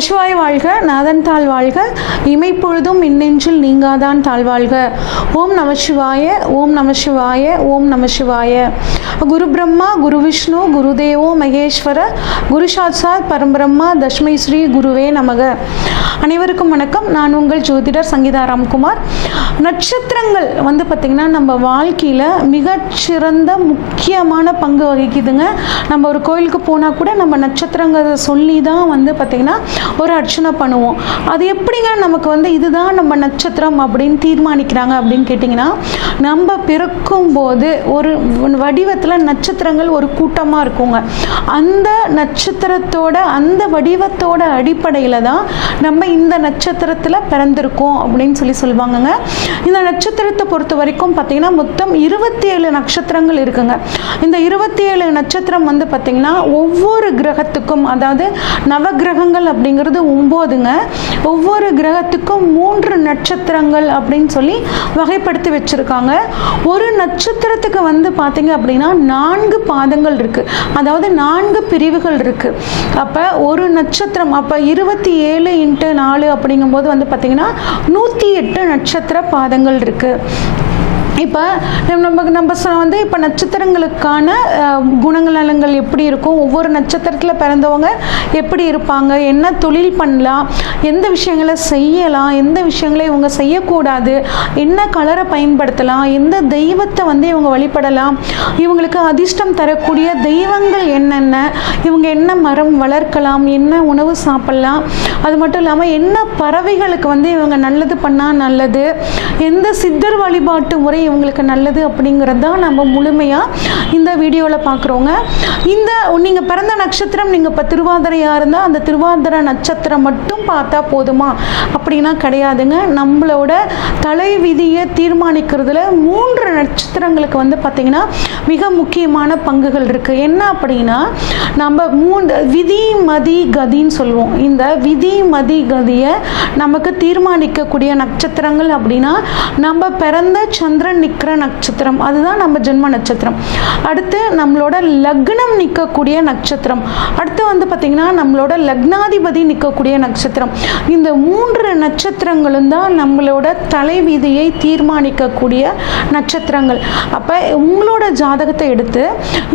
நமசிவாய வாழ்க, நாதன் தாழ் வாழ்க, இமைப்பொழுதும் இன்னெஞ்சில் நீங்காதான் தாழ்வாழ்க. ஓம் நமசிவாய, ஓம் நமசிவாய, ஓம் நமசிவாய. குரு பிரம்மா, குரு விஷ்ணு, குருதேவோ மகேஸ்வர, குரு சாட்சாத் பரம்பிரம்மா, தஸ்மை ஸ்ரீ குருவே நமக. அனைவருக்கும் வணக்கம். நான் உங்கள் ஜோதிடர் சங்கீதா ராம்குமார். நட்சத்திரங்கள் பார்த்திங்கன்னா நம்ம வாழ்க்கையில் மிகச்சிறந்த முக்கியமான பங்கு வகிக்குதுங்க. நம்ம ஒரு கோயிலுக்கு போனால் கூட நம்ம நட்சத்திரங்களை சொல்லி தான் பார்த்திங்கன்னா ஒரு அர்ச்சனை பண்ணுவோம். அது எப்படிங்க நமக்கு இதுதான் நம்ம நட்சத்திரம் அப்படின்னு தீர்மானிக்கிறாங்க அப்படின்னு கேட்டிங்கன்னா, நம்ம பிறக்கும் போது ஒரு வடிவத்தில் நட்சத்திரங்கள் ஒரு கூட்டமாக இருக்குங்க. அந்த நட்சத்திரத்தோட அந்த வடிவத்தோட அடிப்படையில் தான் நம்ம இந்த நட்சத்திரத்தில் பிறந்திருக்கோம் அப்படின்னு சொல்லுவாங்கங்க. இந்த நட்சத்திரத்தை பொறுத்த வரைக்கும் பார்த்திங்கன்னா மொத்தம் 27 நட்சத்திரங்கள் இருக்குங்க. இந்த 27 நட்சத்திரம் பார்த்திங்கன்னா ஒவ்வொரு கிரகத்துக்கும், அதாவது நவகிரகங்கள் அப்படிங்கிறது 9ங்க. ஒவ்வொரு கிரகத்துக்கும் 3 நட்சத்திரங்கள் அப்படின்னு சொல்லி வகைப்படுத்தி வச்சிருக்காங்க. ஒரு நட்சத்திரத்துக்கு பார்த்தீங்க அப்படின்னா 4 பாதங்கள் இருக்கு, அதாவது 4 பிரிவுகள் இருக்கு. அப்போ ஒரு நட்சத்திரம், அப்போ 27 × 4 அப்படிங்கும்போது பார்த்தீங்கன்னா 108 நட்சத்திர பாதங்கள் இருக்கு. இப்போ நம்ம இப்போ நட்சத்திரங்களுக்கான குணநலங்கள் எப்படி இருக்கும், ஒவ்வொரு நட்சத்திரத்தில் பிறந்தவங்க எப்படி இருப்பாங்க, என்ன தொழில் பண்ணலாம், எந்த விஷயங்களை செய்யலாம், எந்த விஷயங்களை இவங்க செய்யக்கூடாது, என்ன கலரை பயன்படுத்தலாம், எந்த தெய்வத்தை இவங்க வழிபடலாம், இவங்களுக்கு அதிர்ஷ்டம் தரக்கூடிய தெய்வங்கள் என்னென்ன, இவங்க என்ன மரம் வளர்க்கலாம், என்ன உணவு சாப்பிடலாம், அது மட்டும் இல்லாமல் என்ன பறவைகளுக்கு இவங்க நல்லது பண்ணால் நல்லது, எந்த சித்தர் வழிபாட்டு முறை இவங்களுக்கு நல்லது அப்படிங்கிறது தான் நம்ம முழுமையாக இந்த வீடியோவில் பார்க்குறோங்க. இந்த நீங்கள் பிறந்த நட்சத்திரம், நீங்கள் இப்போ திருவாதிரையாக இருந்தால் அந்த திருவாதிரை நட்சத்திரம் மட்டும் பார்த்தா போதுமா அப்படின்னா கிடையாதுங்க. நம்மளோட தலை விதியை தீர்மானிக்கிறதுல 3 நட்சத்திரங்களுக்கு பார்த்திங்கன்னா மிக முக்கியமான பங்குகள் இருக்குது. என்ன அப்படின்னா, நம்ம 3 விதி மதி கதின்னு சொல்லுவோம். இந்த விதி மதி கதியை நமக்கு தீர்மானிக்கக்கூடிய நட்சத்திரங்கள் அப்படின்னா, நம்ம பிறந்த சந்திரன் நிற்கிற நட்சத்திரம், அதுதான் நம்ம ஜென்ம நட்சத்திரம். அடுத்து நம்மளோட லக்னம் நிற்கக்கூடிய நட்சத்திரம், அடுத்து பார்த்திங்கன்னா நம்மளோட லக்னாதிபதி நிற்கக்கூடிய நட்சத்திரம். இந்த 3 நட்சத்திரங்களும் தான் நம்மளோட தலைவிதியை தீர்மானிக்கக்கூடிய நட்சத்திரங்கள். அப்போ உங்களோட ஜாதகத்தை எடுத்து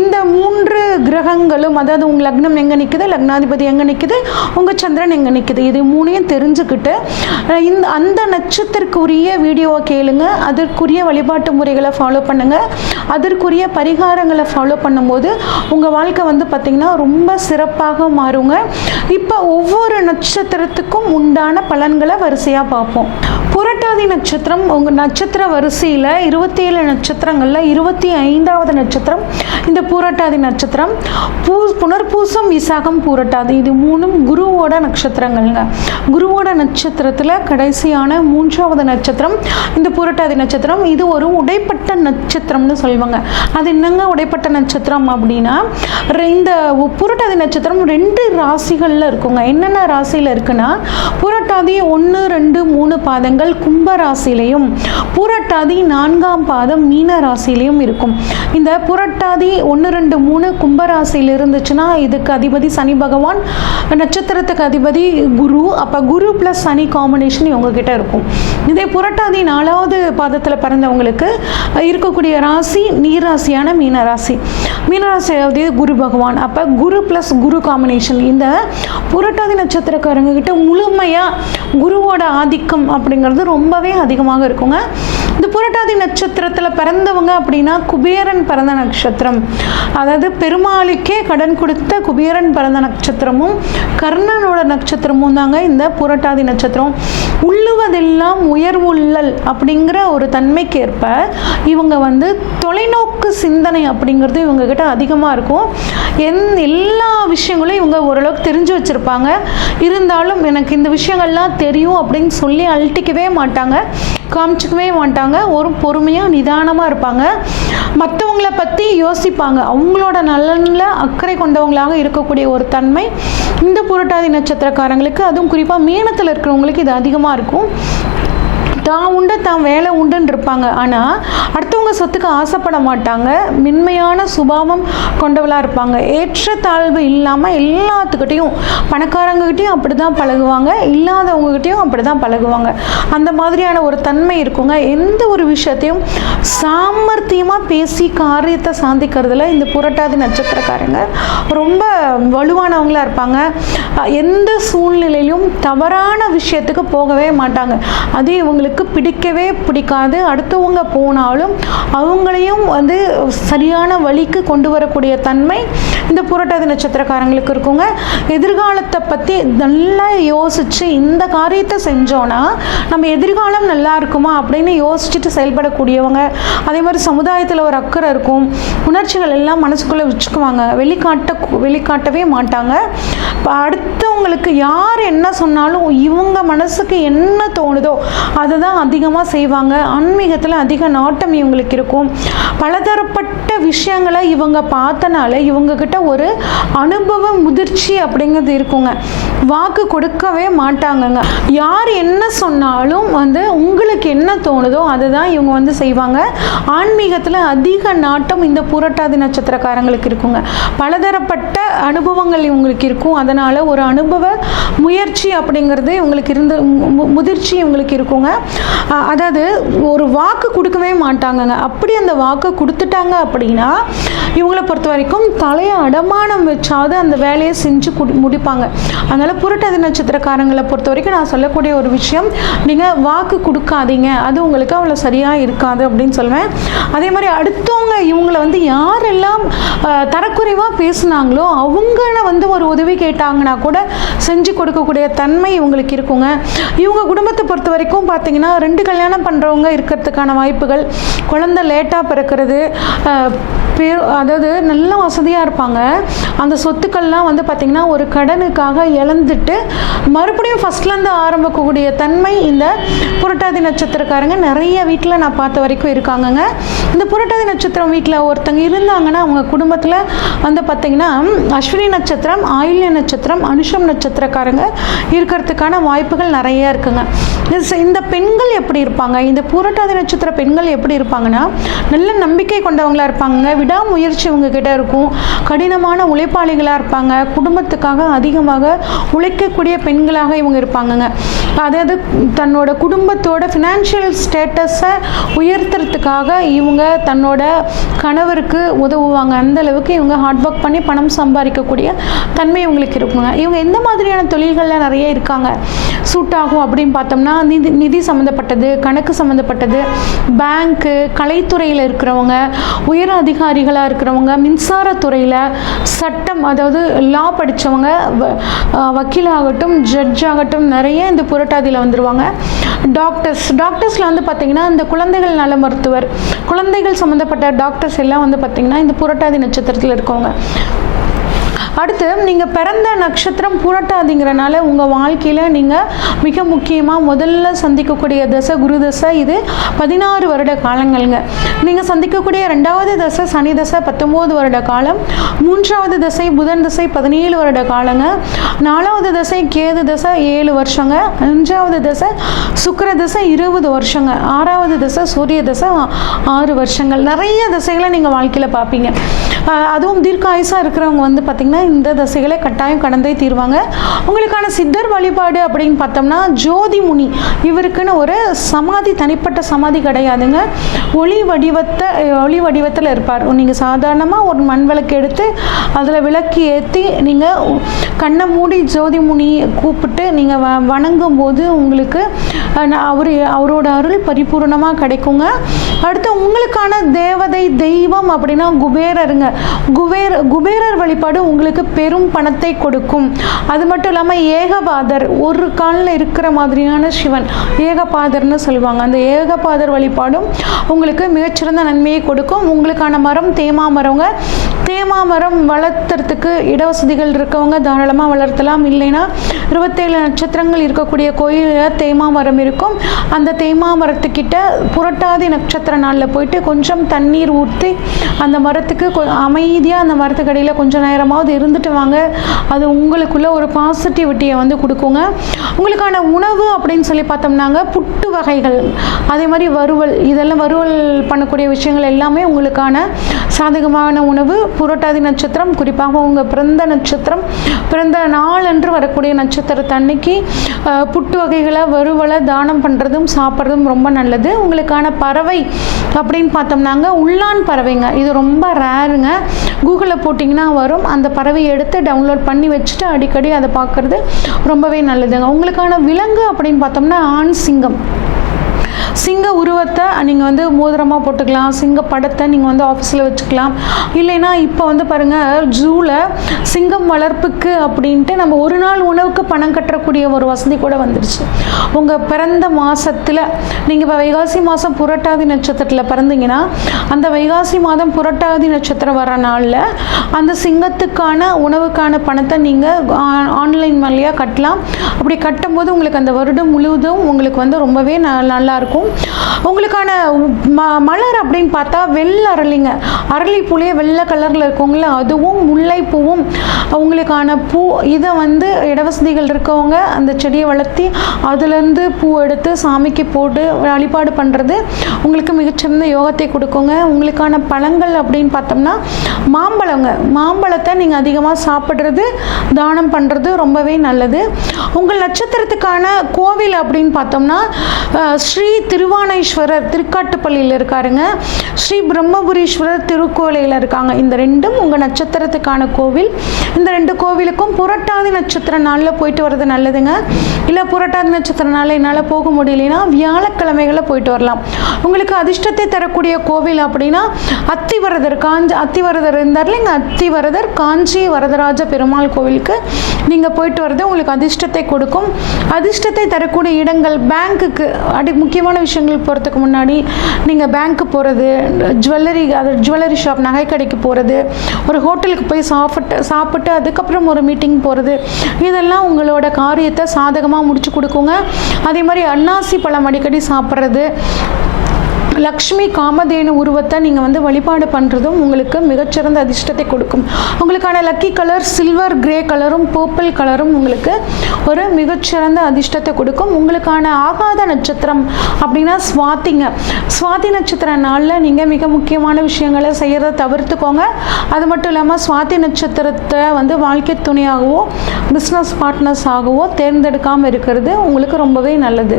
இந்த 3 கிரகங்களும், அதாவது உங்கள் லக்னம் எங்கே நிற்குது, லக்னாதிபதி எங்கே நிற்குது, உங்கள் சந்திரன் எங்கே நிற்குது, இது 3ஐயும் தெரிஞ்சுக்கிட்டு அந்த நட்சத்திரக்குரிய வீடியோவை கேளுங்க, அதற்குரிய வழிபாட்டு முறைகளை ஃபாலோ பண்ணுங்கள், அதற்குரிய பரிகாரங்களை ஃபாலோ பண்ணும்போது உங்கள் வாழ்க்கை பார்த்திங்கன்னா ரொம்ப சிறப்பாக மாறுங்க. இப்போ ஒவ்வொரு நட்சத்திரத்துக்கும் உண்டான பலன்களை வரிசையாக பார்ப்போம். புரட்டாதி நட்சத்திரம் உங்கள் நட்சத்திர வரிசையில் 27 நட்சத்திரங்களில் 25வது நட்சத்திரம் இந்த புரட்டாதி நட்சத்திரம். புனர்பூசம், விசாகம், புரட்டாதி, இது 3ம் குருவோட நட்சத்திரங்கள்ங்க. குருவோட நட்சத்திரத்தில் கடைசியான 3வது நட்சத்திரம் இந்த புரட்டாதி நட்சத்திரம். இது ஒரு உடைப்பட்ட நட்சத்திரம்னு சொல்லுவாங்க. அது என்னங்க உடைப்பட்ட நட்சத்திரம் அப்படின்னா, இந்த புரட்டாதி நட்சத்திரம் 2 ராசிகளில் இருக்குங்க. என்னென்ன ராசியில் இருக்குன்னா, புரட்டாதி 1, 2, 3 பாதங்கள் கும்ப ராசியிலையும், புரட்டாதி 4ஆம் பாதம் மீன ராசியிலையும் இருக்கும். இந்த புரட்டாதி 1, 2, 3 கும்பராசியில் இருந்துச்சுன்னா இதுக்கு அதிபதி சனி பகவான், நட்சத்திரத்துக்கு அதிபதி குரு. அப்போ குரு ப்ளஸ் சனி காம்பினேஷன் இவங்க கிட்ட இருக்கும். இதே புரட்டாதி 4வது பாதத்தில் பிறந்தவங்களுக்கு இருக்கக்கூடிய ராசி நீராசியான மீனராசி. மீனராசி அதாவது குரு பகவான். அப்போ குரு ப்ளஸ் குரு காம்பினேஷன். இந்த புரட்டாதி நட்சத்திரக்காரங்க கிட்ட முழுமையாக குருவோட ஆதிக்கம் அப்படிங்கிறது ரொம்பவே அதிகமாக இருக்குங்க. இந்த புரட்டாதி நட்சத்திரத்தில் பிறந்தவங்க அப்படின்னா குபேரன் பிறந்த நட்சத்திரம், அதாவது பெருமாளுக்கே கடன் கொடுத்த குபேரன் பிறந்த நட்சத்திரமும் கர்ணனோட நட்சத்திரமும் தாங்க இந்த புரட்டாதி நட்சத்திரம். உள்ளுவதெல்லாம் உயர்வுள்ளல் அப்படிங்கிற ஒரு தன்மைக்கேற்ப இவங்க தொலைநோக்கு சிந்தனை அப்படிங்கிறது இவங்க கிட்ட அதிகமாக இருக்கும். எல்லா விஷயங்களும் இவங்க ஓரளவுக்கு தெரிஞ்சு வச்சுருப்பாங்க. இருந்தாலும் எனக்கு இந்த விஷயங்கள்லாம் தெரியும் அப்படின்னு சொல்லி அழட்டிக்கவே மாட்டாங்க, காமிச்சிக்கவே மாட்டாங்க. ஒரு பொறுமையாக நிதானமாக இருப்பாங்க. மற்றவங்களை பற்றி யோசிப்பாங்க. அவங்களோட நலனில் அக்கறை கொண்டவங்களாக இருக்கக்கூடிய ஒரு தன்மை இந்த புரட்டாதி நட்சத்திரக்காரங்களுக்கு, அதுவும் குறிப்பாக மீனத்தில் இருக்கிறவங்களுக்கு இது அதிகமாக இருக்கும். தான் உண்டு தான் வேலை உண்டுன்னு இருப்பாங்க. ஆனால் அடுத்தவங்க சொத்துக்கு ஆசைப்பட மாட்டாங்க. மென்மையான சுபாவம் கொண்டவளாக இருப்பாங்க. ஏற்றத்தாழ்வு இல்லாமல் எல்லாத்துக்கிட்டையும், பணக்காரங்ககிட்டையும் அப்படி தான் பழகுவாங்க, இல்லாதவங்ககிட்டையும் அப்படி தான் பழகுவாங்க. அந்த மாதிரியான ஒரு தன்மை இருக்குங்க. எந்த ஒரு விஷயத்தையும் சாமர்த்தியமாக பேசி காரியத்தை சாதிக்கிறதுல இந்த புரட்டாதி நட்சத்திரக்காரங்க ரொம்ப வலுவானவங்களாக இருப்பாங்க. எந்த சூழ்நிலையிலும் தவறான விஷயத்துக்கு போகவே மாட்டாங்க. அது இவங்களுக்கு பிடிக்கவே பிடிக்காது. அடுத்தவங்க போனாலும் அவங்களையும் சரியான வழிக்கு கொண்டு வரக்கூடிய தன்மை இந்த புரட்டாதி நட்சத்திரக்காரங்களுக்கு இருக்குங்க. எதிர்காலத்தை பற்றி நல்லா யோசித்து இந்த காரியத்தை செஞ்சோன்னா நம்ம எதிர்காலம் நல்லா இருக்குமா அப்படின்னு யோசிச்சுட்டு செயல்படக்கூடியவங்க. அதே மாதிரி சமுதாயத்தில் ஒரு அக்கறை இருக்கும். உணர்ச்சிகள் எல்லாம் மனசுக்குள்ளே வச்சுக்குவாங்க, வெளிக்காட்டவே மாட்டாங்க. இப்போ அடுத்தவங்களுக்கு யார் என்ன சொன்னாலும் இவங்க மனசுக்கு என்ன தோணுதோ அதை தான் அதிகமாக செய்வாங்க. ஆன்மீகத்தில் அதிக நாட்டம் இவங்களுக்கு இருக்கும். பலதரப்பட்ட விஷயங்களை இவங்க பார்த்தனால இவங்கக்கிட்ட ஒரு அனுபவ முதிர்ச்சி அப்படிங்கிறது இருக்குங்க. வாக்கு கொடுக்கவே மாட்டாங்கங்க. யார் என்ன சொன்னாலும் உங்களுக்கு என்ன தோணுதோ அதை தான் இவங்க செய்வாங்க. ஆன்மீகத்தில் அதிக நாட்டம் இந்த புரட்டாதி நட்சத்திரக்காரங்களுக்கு இருக்குங்க. பலதரப்பட்ட அனுபவங்கள் இவங்களுக்கு இருக்கும். அதனால் ஒரு அனுபவ முயற்சி அப்படிங்கிறது இவங்களுக்கு முதிர்ச்சி இவங்களுக்கு இருக்குங்க. அதாவது ஒரு வாக்கு கொடுக்கவே மாட்டாங்கங்க. அப்படி அந்த வாக்கு கொடுத்துட்டாங்க அப்படின்னா இவங்களை பொறுத்த வரைக்கும் தலையை அடமானம் வச்சாவது அந்த வேலையை செஞ்சு முடிப்பாங்க. அதனால் புரட்டாதி நட்சத்திரக்காரங்களை பொறுத்த வரைக்கும் நான் சொல்லக்கூடிய ஒரு விஷயம், நீங்கள் வாக்கு கொடுக்காதீங்க, அது உங்களுக்கு அவ்வளோ சரியாக இருக்காது அப்படின்னு சொல்லுவேன். அதே மாதிரி அடுத்தவங்க இவங்களை யாரெல்லாம் தரக்குறைவாக பேசுனாங்களோ அவங்கள ஒரு உதவி கேட்டாங்கன்னா கூட செஞ்சு கொடுக்கக்கூடிய தன்மை இவங்களுக்கு இருக்குங்க. இவங்க குடும்பத்தை பொறுத்த வரைக்கும் பார்த்தீங்கன்னா 2 கல்யாணம் பண்ணுறவங்க இருக்கிறதுக்கான வாய்ப்புகள், குழந்தை லேட்டாக பிறக்கிறது, அதாவது நல்ல வசதியாக இருப்பாங்க. அந்த சொத்துக்கள்லாம் பார்த்திங்கன்னா ஒரு கடனுக்காக இழந்துட்டு மறுபடியும் ஃபஸ்ட்லேருந்து ஆரம்பிக்கக்கூடிய தன்மை இந்த புரட்டாதி நட்சத்திரக்காரங்க நிறைய வீட்டில் நான் பார்த்த வரைக்கும் இருக்காங்கங்க. இந்த புரட்டாதி நட்சத்திரம் வீட்டில் ஒருத்தங்க இருந்தாங்கன்னா அவங்க குடும்பத்தில் பார்த்திங்கன்னா அஸ்வினி நட்சத்திரம், ஆயில்ய நட்சத்திரம், அனுஷம் நட்சத்திரக்காரங்க இருக்கிறதுக்கான வாய்ப்புகள் நிறைய இருக்குங்க. இந்த பெண்கள் எப்படி இருப்பாங்க, இந்த புரட்டாதி நட்சத்திர பெண்கள் எப்படி இருப்பாங்கன்னா நல்ல நம்பிக்கை கொண்டவங்களாக இருப்பாங்க. விடாமுயற்சி உங்ககிட்ட இருக்கும். கடினமான உழைப்பாளிகளாக இருப்பாங்க. குடும்பத்துக்காக அதிகமாக உழைக்கக்கூடிய பெண்களாக இவங்க இருப்பாங்கங்க. அதாவது தன்னோட குடும்பத்தோட ஃபினான்ஷியல் ஸ்டேட்டஸை உயர்த்துறதுக்காக இவங்க தன்னோட கணவருக்கு உதவுவாங்க. அந்த அளவுக்கு இவங்க ஹார்ட் ஒர்க் பண்ணி பணம் சம்பாதிக்கக்கூடிய தன்மை இவங்களுக்கு இருக்குங்க. இவங்க எந்த மாதிரியான தொழில்களில் நிறைய இருக்காங்க சூட் ஆகும் அப்படின்னு பார்த்தோம்னா நிதி சம்மந்தப்பட்டது, கணக்கு சம்மந்தப்பட்டது, பேங்க்கு, கலைத்துறையில் இருக்கிறவங்க, உயர் அதிகாரிகளாக இருக்கிறவங்க, மின்சாரத்துறையில், சட்டம் அதாவது லா படித்தவங்க, வக்கீலாகட்டும், ஜட்ஜ் ஆகட்டும் நிறைய இந்த புரட்டாதியில் வந்துடுவாங்க. டாக்டர்ஸில் பார்த்தீங்கன்னா இந்த குழந்தைகள் நல மருத்துவர், குழந்தைகள் சம்மந்தப்பட்ட டாக்டர்ஸ் எல்லாம் பார்த்தீங்கன்னா இந்த புரட்டாதி நட்சத்திரத்தில் இருக்கவங்க. அடுத்து நீங்கள் பிறந்த நட்சத்திரம் புரட்டாதிங்கிறனால உங்கள் வாழ்க்கையில் நீங்கள் மிக முக்கியமாக முதல்ல சந்திக்கக்கூடிய தசை குரு தசை. இது 16 வருட காலங்கள்ங்க. நீங்கள் சந்திக்கக்கூடிய 2வது தசை சனி தசை 19 வருட காலம், 3வது தசை புதன் தசை 17 வருட காலங்க, 4வது தசை கேது தசை 7 வருஷங்க, 5வது தசை சுக்கிர தசை 20 வருஷங்க, 6வது தசை சூரிய தசை 6 வருஷங்கள். நிறைய தசைகளை நீங்கள் வாழ்க்கையில் பார்ப்பீங்க. அதுவும் தீர்க்காயுசாக இருக்கிறவங்க பார்த்திங்கன்னா இந்த தசைகளை கட்டாயம் கடந்தே தீர்வாங்க. உங்களுக்கான சித்தர் வழிபாடு அப்படின்னு பார்த்தோம்னா ஜோதி முனி, இவருக்குன்னு ஒரு சமாதி, தனிப்பட்ட சமாதி கிடையாதுங்க. ஒளி வடிவத்தில் இருப்பார். நீங்கள் சாதாரணமாக ஒரு மண் விளக்கு எடுத்து அதில் விளக்கு ஏற்றி நீங்கள் கண்ணை மூடி ஜோதி முனியை கூப்பிட்டு நீங்கள் வணங்கும் போது உங்களுக்கு அவரோட அருள் பரிபூர்ணமாக கிடைக்குங்க. அடுத்து உங்களுக்கான தேவதை தெய்வம் அப்படின்னா குபேரருங்க. குபேரர் வழிபாடு உங்களுக்கு பெரும் பணத்தை கொடுக்கும். அது மட்டும் இல்லாமல் ஏகபாதர், ஒரு காலில் இருக்கிற மாதிரியான சிவன் ஏகபாதர்னு சொல்லுவாங்க. அந்த ஏகபாதர் வழிபாடும் உங்களுக்கு மிகச்சிறந்த நன்மையை கொடுக்கும். உங்களுக்கான மரம் தேமா மரங்க. தேமா மரம் வளர்த்துறதுக்கு இடவசதிகள் இருக்கவங்க தாராளமாக வளர்த்தலாம். இல்லைன்னா 27 நட்சத்திரங்கள் இருக்கக்கூடிய கோயிலில் தேமா மரம் இருக்கும். அந்த தேமா மரத்துக்கிட்ட புரட்டாதி நட்சத்திர நாளில் போயிட்டு கொஞ்சம் தண்ணீர் ஊற்றி அந்த மரத்துக்கு அமைதியாக அந்த மரத்துக்கடியில் கொஞ்சம் நேரமாவது இருந்துட்டு வாங்க. அது உங்களுக்குள்ள ஒரு பாசிட்டிவிட்டியை வந்து கொடுக்குங்க. உங்களுக்கான உணவு அப்படின்னு சொல்லி பார்த்தோம்னாங்க புட்டு வகைகள், அதே மாதிரி வறுவல், இதெல்லாம் வறுவல் பண்ணக்கூடிய விஷயங்கள் எல்லாமே உங்களுக்கான சாதகமான உணவு. புரட்டாதி நட்சத்திரம், குறிப்பாக உங்கள் பிறந்த நட்சத்திரம், பிறந்த நாளன்று வரக்கூடிய நட்சத்திரத்தன்னைக்கு புட்டு வகைகளை வறுவலை தானம் பண்ணுறதும் சாப்பிட்றதும் ரொம்ப நல்லது. உங்களுக்கான பறவை அப்படின்னு பார்த்தோம்னாங்க உள்ளான் பறவைங்க. இது ரொம்ப ரேருங்க. கூகுளில் போட்டிங்கன்னா வரும். அந்த பறவையை எடுத்து டவுன்லோட் பண்ணி வச்சுட்டு அடிக்கடி அதை பார்க்குறது ரொம்பவே நல்லதுங்க. உங்களுக்கான விலங்கு அப்படின்னு பார்த்தோம்னா ஆண் சிங்கம். சிங்க உருவத்தை நீங்கள் வந்து மோதிரமாக போட்டுக்கலாம். சிங்க படத்தை நீங்கள் வந்து ஆஃபீஸில் வச்சுக்கலாம். இல்லைன்னா இப்போ வந்து பாருங்கள், ஜூவில் சிங்கம் வளர்ப்புக்கு அப்படின்ட்டு நம்ம ஒரு நாள் உணவுக்கு பணம் கட்டக்கூடிய ஒரு வசதி கூட வந்துடுச்சு. உங்கள் பிறந்த மாதத்தில் நீங்கள் இப்போ வைகாசி மாதம் புரட்டாதி நட்சத்திரத்தில் பிறந்தீங்கன்னா அந்த வைகாசி மாதம் புரட்டாதி நட்சத்திரம் வர நாளில் அந்த சிங்கத்துக்கான உணவுக்கான பணத்தை நீங்கள் ஆன்லைன் வழியாக கட்டலாம். அப்படி கட்டும்போது உங்களுக்கு அந்த வருடம் முழுவதும் உங்களுக்கு வந்து ரொம்பவே நல்லாயிருக்கும். உங்களுக்கான மலர் அப்படின்னு பார்த்தா வெள்ளை அரளிங்க. அரளி பூலையே வெள்ளை கலரில் இருக்குங்கள, அதுவும் முல்லைப்பூவும் உங்களுக்கான பூ. இதை வந்து இடவசதிகள் இருக்கவங்க அந்த செடியை வளர்த்தி அதுலேருந்து பூ எடுத்து சாமிக்கு போட்டு வழிபாடு பண்ணுறது உங்களுக்கு மிகச்சிறந்த யோகத்தை கொடுக்குங்க. உங்களுக்கான பழங்கள் அப்படின்னு பார்த்தோம்னா மாம்பழங்க. மாம்பழத்தை நீங்கள் அதிகமாக சாப்பிட்றது, தானம் பண்ணுறது ரொம்பவே நல்லது. உங்கள் நட்சத்திரத்துக்கான கோவில் அப்படின்னு பார்த்தோம்னா ஸ்ரீ திருவானைஸ்வரர் திருக்காட்டுப்பள்ளியில் இருக்காருங்க. ஸ்ரீ பிரம்மபுரீஸ்வரர் திருக்கோயிலில் இருக்காங்க. இந்த ரெண்டும் உங்கள் நட்சத்திரத்துக்கான கோவில். இந்த ரெண்டு கோவிலுக்கும் புரட்டாதி நட்சத்திர நாளில் போயிட்டு வர்றது நல்லதுங்க. இல்லை புரட்டாதி நட்சத்திர நாளில் என்னால் போக முடியலைன்னா வியாழக்கிழமைகளில் போயிட்டு வரலாம். உங்களுக்கு அதிர்ஷ்டத்தை தரக்கூடிய கோவில் அப்படின்னா அத்திவரதர், அத்திவரதர் இருந்தார் இல்லைங்க, அத்திவரதர் காஞ்சி வரதராஜ பெருமாள் கோவிலுக்கு நீங்கள் போயிட்டு வர்றது உங்களுக்கு அதிர்ஷ்டத்தை கொடுக்கும். அதிர்ஷ்டத்தை தரக்கூடிய இடங்கள் பேங்க்குக்கு, முக்கியமான விஷயங்கள் போகிறதுக்கு முன்னாடி நீங்கள் பேங்க்கு போகிறது, ஜுவல்லரி ஷாப் நகை கடைக்கு போகிறது, ஒரு ஹோட்டலுக்கு போய் சாப்பிட்டு அதுக்கப்புறம் ஒரு மீட்டிங் போகிறது, இதெல்லாம் உங்களோட காரியத்தை சாதகமாக முடிச்சு கொடுக்குங்க. அதே மாதிரி அன்னாசி பழம் அடிக்கடி சாப்பிட்றது, லக்ஷ்மி காமதேனு உருவத்தை நீங்கள் வந்து வழிபாடு பண்ணுறதும் உங்களுக்கு மிகச்சிறந்த அதிர்ஷ்டத்தை கொடுக்கும். உங்களுக்கான லக்கி கலர் சில்வர் கிரே கலரும் பர்பிள் கலரும் உங்களுக்கு ஒரு மிகச்சிறந்த அதிர்ஷ்டத்தை கொடுக்கும். உங்களுக்கான ஆகாத நட்சத்திரம் அப்படின்னா சுவாதிங்க. சுவாதி நட்சத்திர நாளில் நீங்கள் மிக முக்கியமான விஷயங்களை செய்கிறத தவிர்த்துக்கோங்க. அது மட்டும் இல்லாமல் சுவாதி நட்சத்திரத்தை வந்து வாழ்க்கை துணையாகவோ பிஸ்னஸ் பார்ட்னர்ஸாகவோ தேர்ந்தெடுக்காமல் இருக்கிறது உங்களுக்கு ரொம்பவே நல்லது.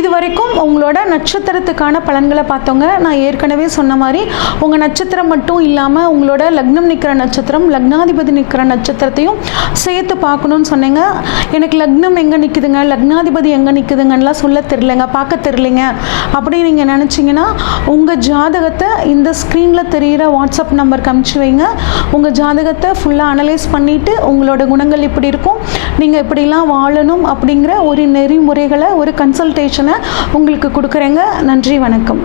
இது வரைக்கும் உங்களோட நட்சத்திரத்துக்கான பலன்களை பார்த்தோங்க. நான் ஏற்கனவே சொன்ன மாதிரி உங்கள் நட்சத்திரம் மட்டும் இல்லாமல் உங்களோட லக்னம் நிற்கிற நட்சத்திரம், லக்னாதிபதி நிற்கிற நட்சத்திரத்தையும் சேர்த்து பார்க்கணுன்னு சொன்னீங்க. எனக்கு லக்னம் எங்கே நிற்குதுங்க, லக்னாதிபதி எங்கே நிற்குதுங்கலாம் சொல்ல தெரிலங்க, பார்க்க தெரிலிங்க அப்படின்னு நீங்கள் நினச்சிங்கன்னா உங்கள் ஜாதகத்தை இந்த ஸ்க்ரீனில் தெரிகிற வாட்ஸ்அப் நம்பருக்கு அனுப்பிச்சி வைங்க. உங்கள் ஜாதகத்தை ஃபுல்லாக அனலைஸ் பண்ணிவிட்டு உங்களோட குணங்கள் இப்படி இருக்கும், நீங்கள் இப்படிலாம் வாழணும் அப்படிங்கிற ஒரு நெறிமுறைகளை, ஒரு கன்சல்டேஷனை உங்களுக்கு கொடுக்குறேங்க. நன்றி, வணக்கம்.